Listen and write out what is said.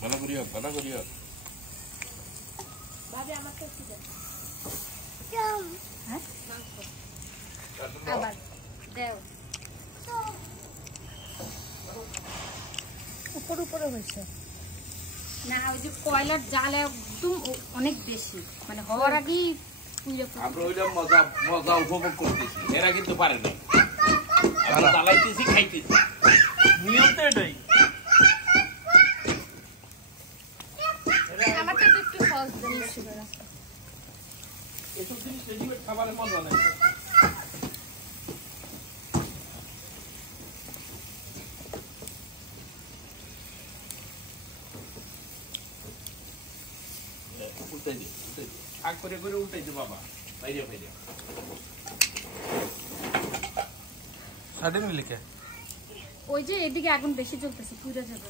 ভালো করিও ভালো করিও ভাবি আমার তো কি দেন হ্যাঁ আবার দেও উপর উপরে হয়েছে না ওই যে কয়লার জাল একদম অনেক বেশি মানে হওয়ার আগেই আমরা ওইটা মজা মজা উপভোগ করতেছি এরা কিন্তু পারে না আমরা জ্বালাইতেছি খাইতেছি নিয়ম তো এটাই আমাকে তো একটু সস দেন বেশি করে এসব জিনিস রেডিমেড খাবারের মজা নেই উল্টাই দে আগ করে করে উল্টাই দে বাবা বাইরে বাইরে সাড়ে মিলে কে ওই যে এদিকে আগুন বেশি জ্বলতেছে পুরো যাবে